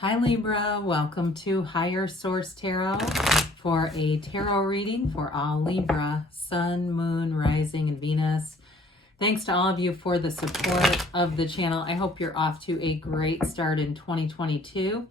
Hi Libra, welcome to Higher Source Tarot for a tarot reading for all Libra, Sun, Moon, Rising, and Venus. Thanks to all of you for the support of the channel. I hope you're off to a great start in 2022.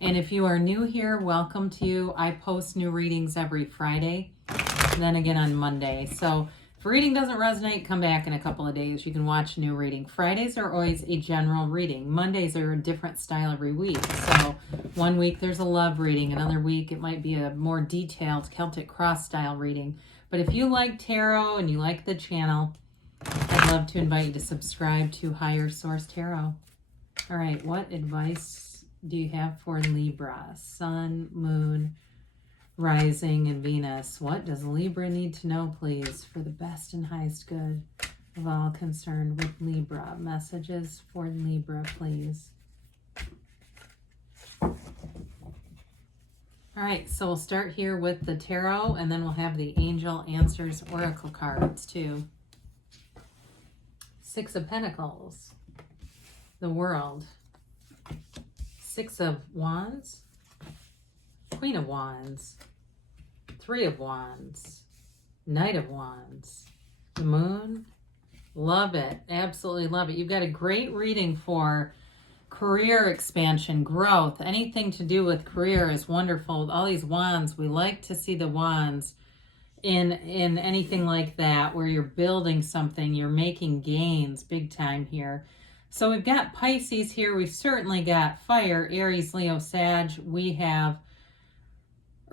And if you are new here, welcome to you. I post new readings every Friday, and then again on Monday. So if a reading doesn't resonate, come back in a couple of days. You can watch a new reading. Fridays are always a general reading. Mondays are a different style every week. So one week there's a love reading. Another week it might be a more detailed Celtic cross style reading. But if you like tarot and you like the channel, I'd love to invite you to subscribe to Higher Source Tarot. All right, what advice do you have for Libra? Sun, Moon, Rising, and Venus. What does Libra need to know, please, for the best and highest good of all concerned with Libra? Messages for Libra, please. All right, so we'll start here with the tarot, and then we'll have the Angel Answers Oracle cards, too. Six of Pentacles, the World, Six of Wands, Queen of Wands, Three of Wands, Knight of Wands, the Moon. Love it. Absolutely love it. You've got a great reading for career expansion, growth. Anything to do with career is wonderful. With all these wands, we like to see the wands in anything like that where you're building something, you're making gains big time here. So we've got Pisces here. We've certainly got fire, Aries, Leo, Sag. We have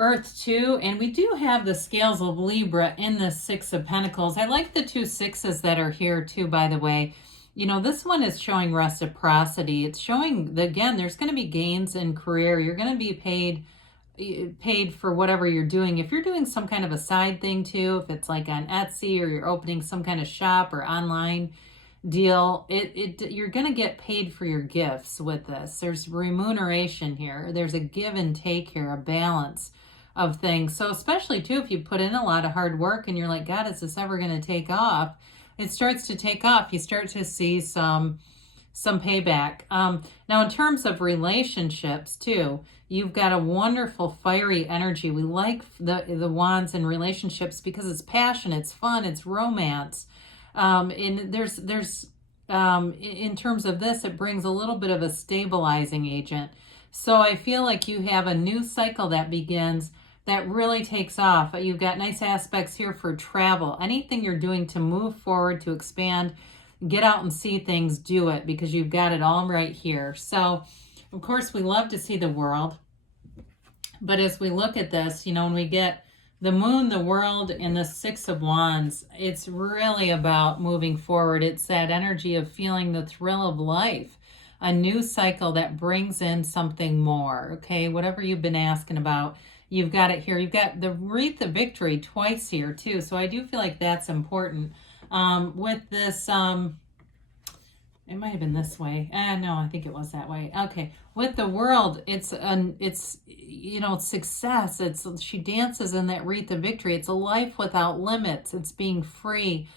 Earth too, and we do have the scales of Libra in the Six of Pentacles. I like the two sixes that are here too, by the way. You know, this one is showing reciprocity. It's showing, again, there's going to be gains in career. You're going to be paid for whatever you're doing. If you're doing some kind of a side thing too, if it's like on Etsy or you're opening some kind of shop or online deal, you're going to get paid for your gifts with this. There's remuneration here. There's a give and take here, a balance of things. So especially too, if you put in a lot of hard work and you're like, God, is this ever going to take off? It starts to take off. You start to see some payback. Now in terms of relationships too, you've got a wonderful fiery energy. We like the wands in relationships because it's passion, it's fun, it's romance. And there's in terms of this, it brings a little bit of a stabilizing agent. So I feel like you have a new cycle that begins that really takes off. You've got nice aspects here for travel. Anything you're doing to move forward, to expand, get out and see things, do it, because you've got it all right here. So of course we love to see the world. But as we look at this, you know, when we get the Moon, the World, and the Six of Wands, it's really about moving forward. It's that energy of feeling the thrill of life, a new cycle that brings in something more, okay? Whatever you've been asking about, you've got it here. You've got the Wreath of Victory twice here, too, so I do feel like that's important. With this, it might have been this way. No, I think it was that way. Okay, with the World, it's you know, success. She dances in that Wreath of Victory. It's a life without limits. It's being free,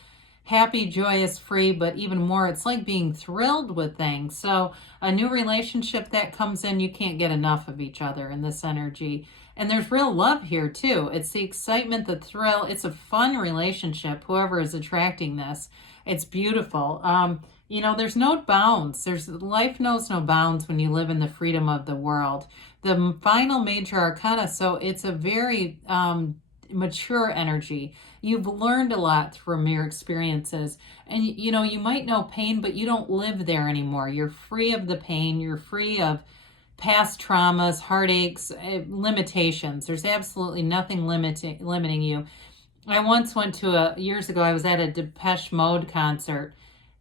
happy, joyous, free, but even more, it's like being thrilled with things. So a new relationship that comes in, you can't get enough of each other in this energy. And there's real love here too. It's the excitement, the thrill. It's a fun relationship, whoever is attracting this. It's beautiful. You know, there's no bounds. Life knows no bounds when you live in the freedom of the world. The final major arcana, so it's a very mature energy. You've learned a lot from your experiences. And, you know, you might know pain, but you don't live there anymore. You're free of the pain. You're free of past traumas, heartaches, limitations. There's absolutely nothing limiting you. I once went to years ago, I was at a Depeche Mode concert,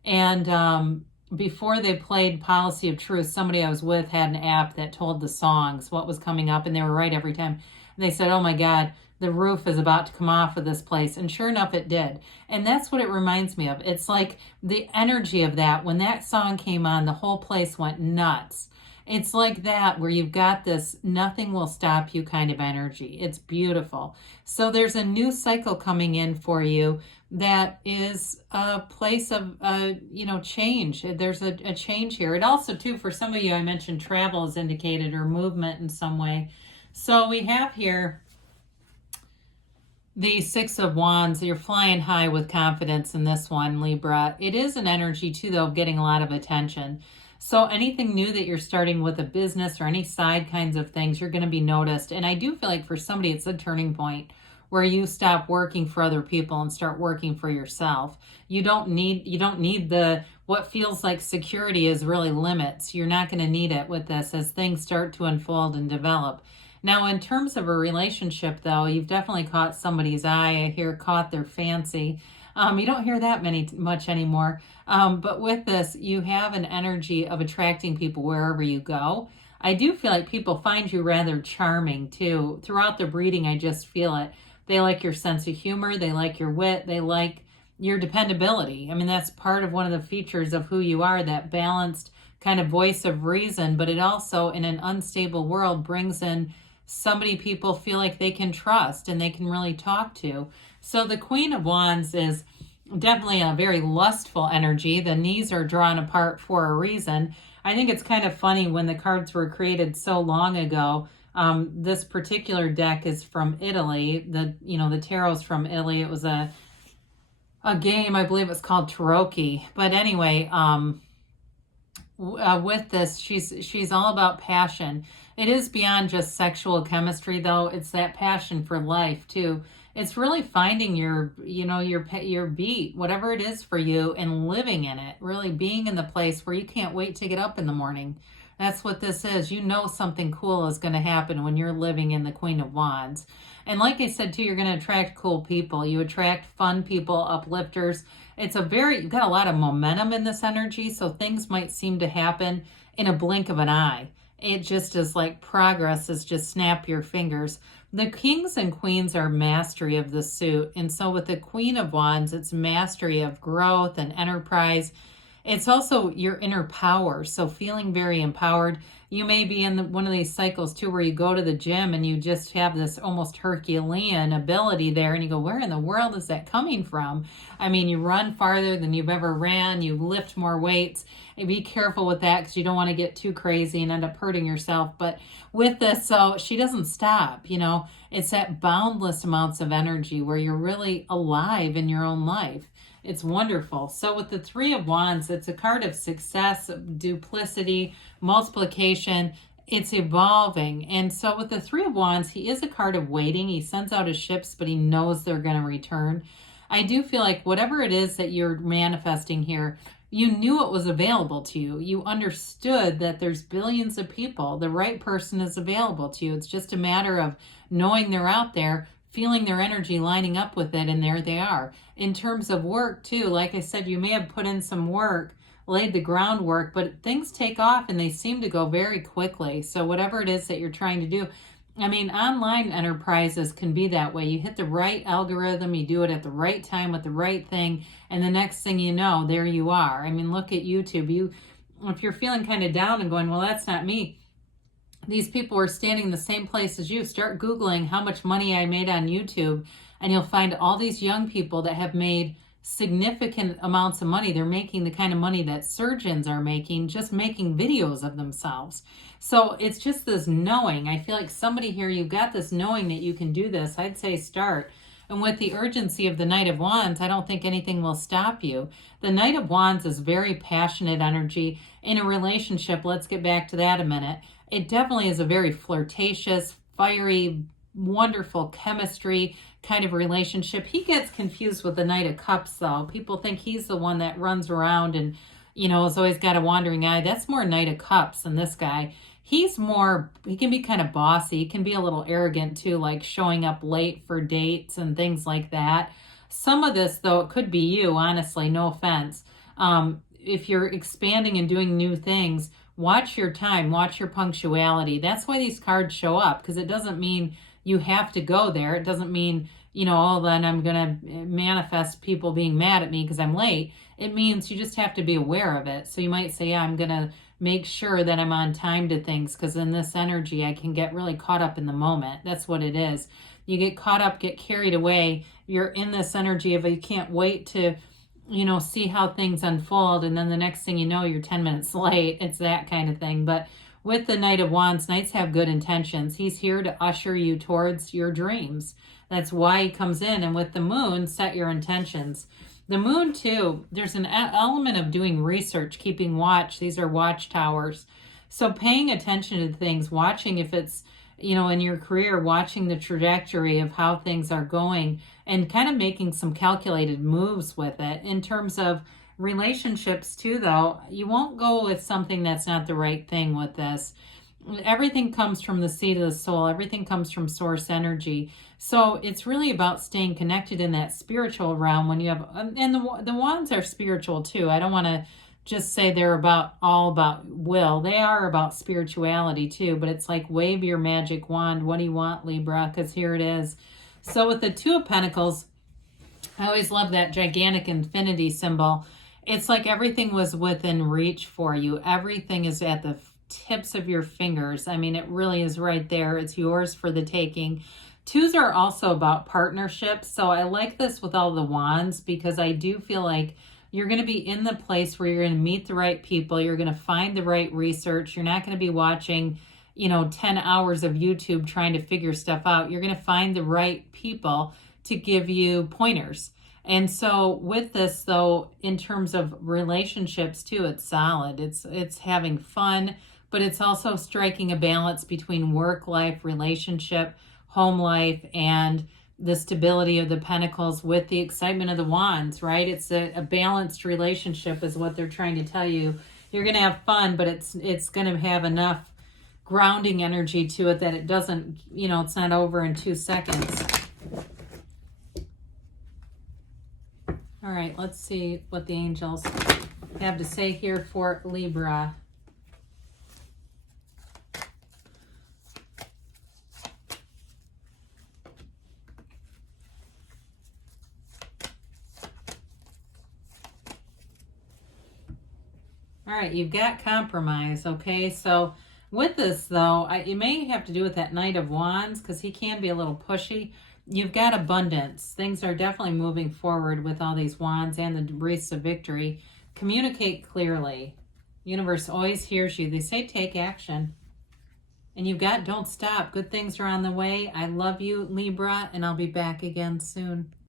and before they played Policy of Truth, somebody I was with had an app that told the songs, what was coming up, and they were right every time. And they said, oh my God, the roof is about to come off of this place. And sure enough, it did. And that's what it reminds me of. It's like the energy of that. When that song came on, the whole place went nuts. It's like that, where you've got this nothing will stop you kind of energy. It's beautiful. So there's a new cycle coming in for you that is a place of, change. There's a change here. It also, too, for some of you, I mentioned travel is indicated, or movement in some way. So we have here the Six of Wands. You're flying high with confidence in this one, Libra. It is an energy, too, though, of getting a lot of attention. So anything new that you're starting with a business or any side kinds of things, you're going to be noticed. And I do feel like for somebody, it's a turning point where you stop working for other people and start working for yourself. You don't need the, what feels like security is really limits. You're not going to need it with this as things start to unfold and develop. Now, in terms of a relationship, though, you've definitely caught somebody's eye. I hear caught their fancy. You don't hear that much anymore. But with this, you have an energy of attracting people wherever you go. I do feel like people find you rather charming, too. Throughout the reading, I just feel it. They like your sense of humor. They like your wit. They like your dependability. I mean, that's part of one of the features of who you are, that balanced kind of voice of reason. But it also, in an unstable world, brings in somebody people feel like they can trust and they can really talk to. So the Queen of Wands is definitely a very lustful energy. The knees are drawn apart for a reason. I think it's kind of funny, when the cards were created so long ago. This particular deck is from Italy. The tarot's from Italy. It was a game, I believe it's called Tarocchi. But anyway, with this, she's all about passion. It is beyond just sexual chemistry, though. It's that passion for life too. It's really finding your beat, whatever it is for you, and living in it. Really being in the place where you can't wait to get up in the morning. That's what this is. You know something cool is going to happen when you're living in the Queen of Wands. And like I said, too, you're going to attract cool people. You attract fun people, uplifters. You've got a lot of momentum in this energy, so things might seem to happen in a blink of an eye. It just is like progress is just snap your fingers. The kings and queens are mastery of the suit. And so with the Queen of Wands, it's mastery of growth and enterprise. It's also your inner power, so feeling very empowered. You may be in one of these cycles, too, where you go to the gym and you just have this almost Herculean ability there, and you go, where in the world is that coming from? I mean, you run farther than you've ever ran, you lift more weights, and be careful with that because you don't want to get too crazy and end up hurting yourself. But with this, so she doesn't stop, It's that boundless amounts of energy where you're really alive in your own life. It's wonderful. So with the Three of Wands, it's a card of success, duplicity, multiplication. It's evolving. And so with the Three of Wands, he is a card of waiting. He sends out his ships, but he knows they're going to return. I do feel like whatever it is that you're manifesting here, you knew it was available to you. You understood that there's billions of people. The right person is available to you. It's just a matter of knowing they're out there, feeling their energy, lining up with it, and there they are. In terms of work, too, like I said, you may have put in some work, laid the groundwork, but things take off and they seem to go very quickly. So whatever it is that you're trying to do, I mean, online enterprises can be that way. You hit the right algorithm, you do it at the right time with the right thing, and the next thing you know, there you are. I mean, look at YouTube. If you're feeling kind of down and going, well, that's not me, these people are standing in the same place as you. Start Googling how much money I made on YouTube, and you'll find all these young people that have made significant amounts of money. They're making the kind of money that surgeons are making, just making videos of themselves. So it's just this knowing. I feel like somebody here, you've got this knowing that you can do this. I'd say start. And with the urgency of the Knight of Wands, I don't think anything will stop you. The Knight of Wands is very passionate energy. In a relationship, let's get back to that a minute. It definitely is a very flirtatious, fiery, wonderful chemistry kind of relationship. He gets confused with the Knight of Cups, though. People think he's the one that runs around and, has always got a wandering eye. That's more Knight of Cups than this guy. He can be kind of bossy. He can be a little arrogant, too, like showing up late for dates and things like that. Some of this, though, it could be you, honestly, no offense. If you're expanding and doing new things, watch your time, watch your punctuality. That's why these cards show up, because it doesn't mean you have to go there. It doesn't mean, then I'm going to manifest people being mad at me because I'm late. It means you just have to be aware of it. So you might say, yeah, I'm going to make sure that I'm on time to things, because in this energy, I can get really caught up in the moment. That's what it is. You get caught up, get carried away. You're in this energy of you can't wait to, see how things unfold. And then the next thing you know, you're 10 minutes late. It's that kind of thing. But with the Knight of Wands, Knights have good intentions. He's here to usher you towards your dreams. That's why he comes in. And with the Moon, set your intentions. The Moon, too, there's an element of doing research, keeping watch. These are watchtowers. So paying attention to things, watching if it's, in your career, watching the trajectory of how things are going and kind of making some calculated moves with it. In terms of relationships, too, though, you won't go with something that's not the right thing with this. Everything comes from the seat of the soul. Everything comes from source energy. So it's really about staying connected in that spiritual realm when you have, and the wands are spiritual too. I don't want to just say they're all about will. They are about spirituality too, but it's like wave your magic wand. What do you want, Libra? Because here it is. So with the Two of Pentacles, I always love that gigantic infinity symbol. It's like everything was within reach for you. Everything is at the tips of your fingers. I mean, it really is right there. It's yours for the taking. Twos are also about partnerships. So I like this with all the wands, because I do feel like you're going to be in the place where you're going to meet the right people. You're going to find the right research. You're not going to be watching, 10 hours of YouTube trying to figure stuff out. You're going to find the right people to give you pointers. And so with this, though, in terms of relationships too, it's solid. It's having fun, but it's also striking a balance between work life, relationship, home life, and the stability of the Pentacles with the excitement of the Wands, right? It's a balanced relationship is what they're trying to tell you. You're going to have fun, but it's going to have enough grounding energy to it that it doesn't, it's not over in 2 seconds. All right, let's see what the angels have to say here for Libra. All right, you've got compromise, okay? So with this, though, you may have to do with that Knight of Wands, because he can be a little pushy. You've got abundance. Things are definitely moving forward with all these wands and the wreaths of victory. Communicate clearly. Universe always hears you. They say take action. And you've got don't stop. Good things are on the way. I love you, Libra, and I'll be back again soon.